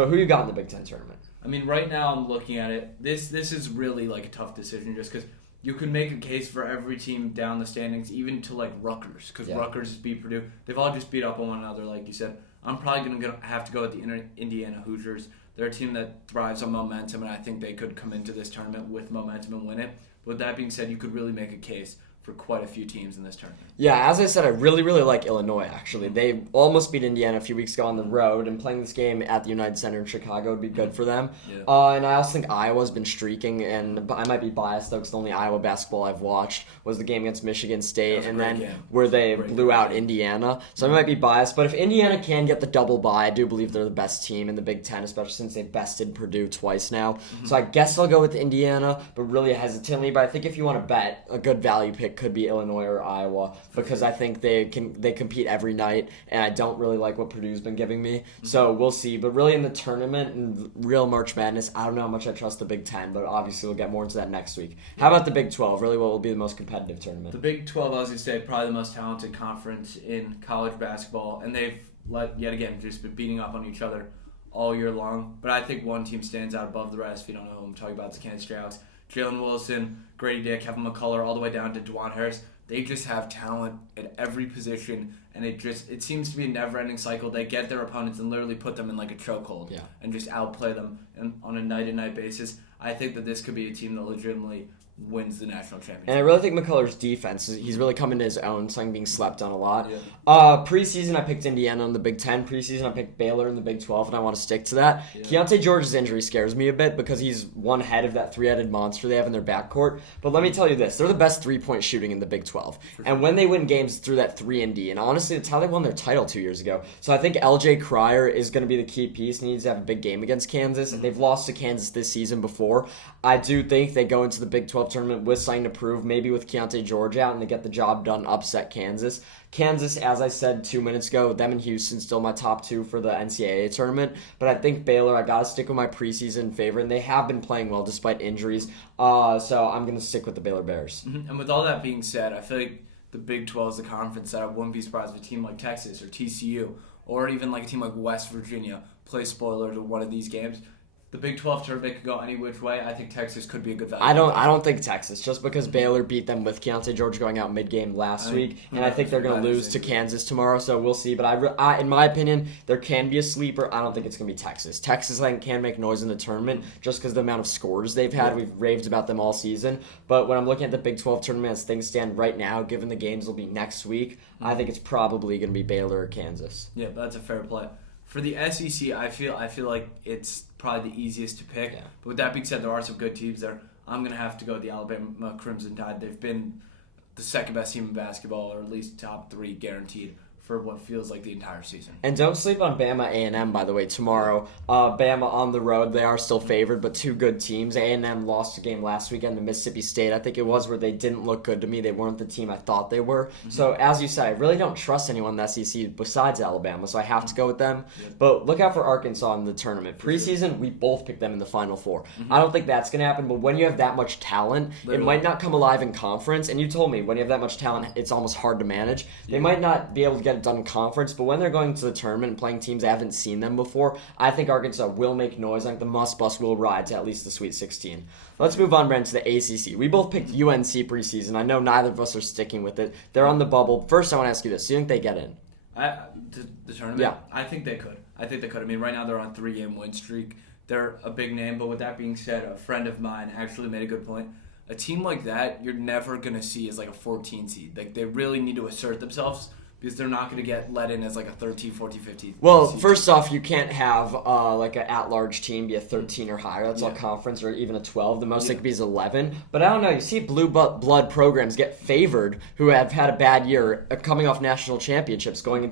So who you got in the Big Ten tournament? I mean, right now I'm looking at it. This is really like a tough decision just because you could make a case for every team down the standings, even to like Rutgers, because Rutgers just beat Purdue. They've all just beat up on one another, like you said. I'm probably going to have to go with the Indiana Hoosiers. They're a team that thrives on momentum, and I think they could come into this tournament with momentum and win it. With that being said, you could really make a case for quite a few teams in this tournament. Yeah, as I said, I really, really like Illinois, actually. They almost beat Indiana a few weeks ago on the road, and playing this game at the United Center in Chicago would be good for them. Yeah. And I also think Iowa's been streaking, and I might be biased, though, because the only Iowa basketball I've watched was the game against Michigan State, and then where they blew out Indiana. So I might be biased, but if Indiana can get the double bye, I do believe they're the best team in the Big Ten, especially since they bested Purdue twice now. So I guess I'll go with Indiana, but really hesitantly. But I think if you want to bet, a good value pick could be Illinois or Iowa, because I think they compete every night, and I don't really like what Purdue's been giving me. So we'll see. But really in the tournament and real March Madness, I don't know how much I trust the Big Ten, but obviously we'll get more into that next week. How about the Big 12? Really, what will be the most competitive tournament? The Big 12, I was going to say, probably the most talented conference in college basketball, and they've yet again just been beating up on each other all year long. But I think one team stands out above the rest. If you don't know who I'm talking about, it's the Kansas Jayhawks. Jalen Wilson, Grady Dick, Kevin McCullough, all the way down to DeJuan Harris. They just have talent at every position, and it seems to be a never-ending cycle. They get their opponents and literally put them in like a chokehold and just outplay them on a night-to-night basis. I think that this could be a team that legitimately wins the national championship. And I really think McCullough's defense, he's really come into his own, something being slept on a lot. Preseason, I picked Indiana in the Big 10. Preseason, I picked Baylor in the Big 12, and I want to stick to that. Keontae George's injury scares me a bit because he's one head of that three-headed monster they have in their backcourt. But let me tell you this, they're the best three-point shooting in the Big 12. And when they win games through that 3-and-D, and honestly, that's how they won their title 2 years ago. So I think L.J. Cryer is going to be the key piece. He needs to have a big game against Kansas, and they've lost to Kansas this season before. I do think they go into the Big 12 tournament with something to prove, maybe with Keontae George out, and they get the job done, upset Kansas. Kansas, as I said 2 minutes ago, them and Houston still my top two for the NCAA tournament. But I think Baylor, I got to stick with my preseason favorite, and they have been playing well despite injuries. So I'm going to stick with the Baylor Bears. And with all that being said, I feel like the Big 12 is the conference that I wouldn't be surprised if a team like Texas or TCU or even like a team like West Virginia plays spoiler to one of these games. The Big 12 tournament could go any which way. I think Texas could be a good value. I don't think Texas, just because Baylor beat them with Keontae George going out mid-game last week, and I think they're going to lose to Kansas tomorrow, so we'll see. But I in my opinion, there can be a sleeper. I don't think it's going to be Texas. Texas, I think, can make noise in the tournament just because of the amount of scores they've had. We've raved about them all season. But when I'm looking at the Big 12 tournament as things stand right now, given the games will be next week, I think it's probably going to be Baylor or Kansas. Yeah, that's a fair play. For the SEC, I feel like it's probably the easiest to pick. Yeah. But with that being said, there are some good teams there. I'm going to have to go with the Alabama Crimson Tide. They've been the second best team in basketball, or at least top three guaranteed, for what feels like the entire season. And don't sleep on Bama A&M, by the way, tomorrow. Bama on the road, they are still favored, but two good teams. A&M lost a game last weekend to Mississippi State. I think it was where they didn't look good to me. They weren't the team I thought they were. Mm-hmm. So, as you said, I really don't trust anyone in the SEC besides Alabama, so I have to go with them. Yeah. But look out for Arkansas in the tournament. Preseason, we both picked them in the Final Four. Mm-hmm. I don't think that's going to happen, but when you have that much talent, it might not come alive in conference. And you told me, when you have that much talent, it's almost hard to manage. They might not be able to get it done in conference, but when they're going to the tournament and playing teams that haven't seen them before, I think Arkansas will make noise. I think the Muss Bus will ride to at least the Sweet 16. Let's move on, Brent, to the ACC. We both picked UNC preseason. I know neither of us are sticking with it. They're on the bubble. First, I want to ask you this. Do you think they get in? The tournament? Yeah. I think they could. I mean, right now they're on a 3-game win streak. They're a big name, but with that being said, a friend of mine actually made a good point. A team like that, you're never going to see as like a 14 seed. Like, they really need to assert themselves, because they're not going to get let in as like a 13, 14, 15. Well, first off, you can't have like an at-large team be a 13 or higher. That's all conference, or even a 12. The most they could be is 11. But I don't know. You see blue blood programs get favored who have had a bad year coming off national championships, getting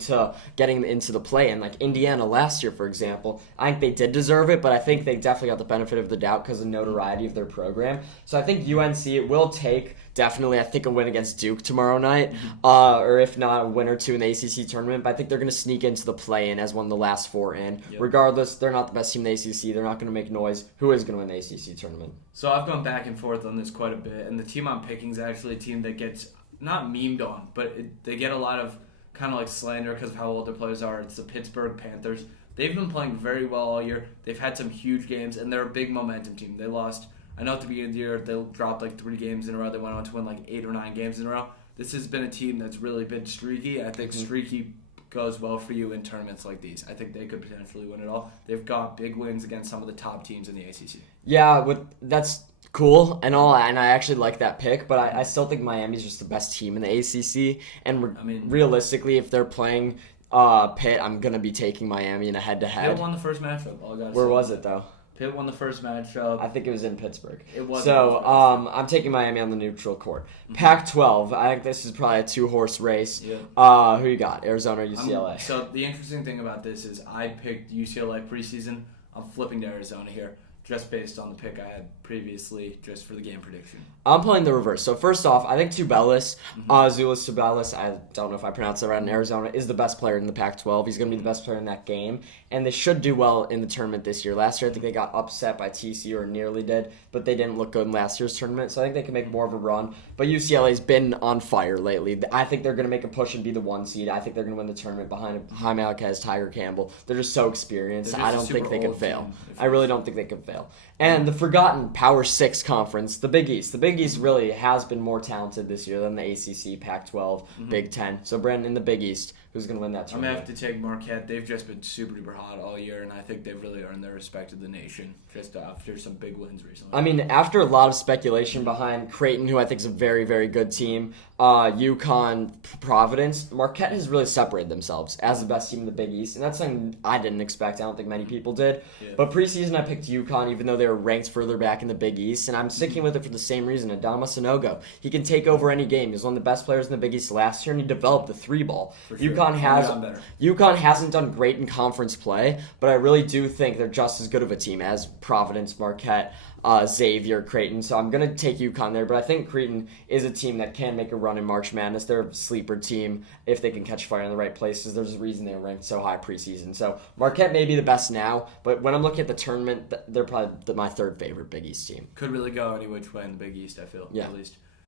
into the play-in. Like Indiana last year, for example. I think they did deserve it, but I think they definitely got the benefit of the doubt because of the notoriety of their program. So I think UNC, it will take definitely, I think, a win against Duke tomorrow night, or if not, a win or two in the ACC tournament. But I think they're going to sneak into the play-in as one of the last four in. Yep. Regardless, they're not the best team in the ACC. They're not going to make noise. Who is going to win the ACC tournament? So I've gone back and forth on this quite a bit, and the team I'm picking is actually a team that gets not memed on, but they get a lot of kind of like slander because of how old their players are. It's the Pittsburgh Panthers. They've been playing very well all year. They've had some huge games, and they're a big momentum team. They lost, I know at the beginning of the year, they dropped like 3 games in a row. They went on to win like 8 or 9 games in a row. This has been a team that's really been streaky. I think streaky goes well for you in tournaments like these. I think they could potentially win it all. They've got big wins against some of the top teams in the ACC. Yeah, that's cool and all, and I actually like that pick, but I still think Miami's just the best team in the ACC. And realistically, if they're playing Pitt, I'm gonna be taking Miami in a head-to-head. Pitt won the first matchup. Where was it though? Pitt won the first matchup. I think it was in Pittsburgh. It was. So I'm taking Miami on the neutral court. Pac-12. I think this is probably a 2-horse race. Yeah. Who you got? Arizona or UCLA? So the interesting thing about this is I picked UCLA preseason. I'm flipping to Arizona here, just based on the pick I had previously, just for the game prediction. I'm playing the reverse. So first off, I think Tubelis, Azuolas Tubelis, I don't know if I pronounced that right, in Arizona, is the best player in the Pac-12. He's going to be the best player in that game, and they should do well in the tournament this year. Last year, I think they got upset by TCU, or nearly did, but they didn't look good in last year's tournament, so I think they can make more of a run. But UCLA's been on fire lately. I think they're going to make a push and be the 1 seed. I think they're going to win the tournament behind Jaime Alquez, Tiger Campbell. They're just so experienced. I don't think they can fail. I really don't think they can fail. And the forgotten Power 6 conference, the Big East. The Big East really has been more talented this year than the ACC, Pac-12, Big Ten. So, Brandon, in the Big East, who's going to win that I'm tournament? going to have to take Marquette. They've just been super duper hot all year, and I think they've really earned their respect of the nation just after some big wins recently. I mean, after a lot of speculation behind Creighton, who I think is a very, very good team, UConn, Providence, Marquette has really separated themselves as the best team in the Big East, and that's something I didn't expect. I don't think many people did. Yeah. But preseason, I picked UConn, even though they were ranked further back in the Big East, and I'm sticking with it for the same reason. Adama Sanogo, he can take over any game. He was one of the best players in the Big East last year, and he developed the 3-ball. Sure. UConn hasn't done great in conference play, but I really do think they're just as good of a team as Providence, Marquette, Xavier, Creighton. So I'm going to take UConn there, but I think Creighton is a team that can make a run in March Madness. They're a sleeper team if they can catch fire in the right places. There's a reason they're ranked so high preseason. So Marquette may be the best now, but when I'm looking at the tournament, they're probably my 3rd favorite Big East team. Could really go any which way in the Big East, I feel, at least.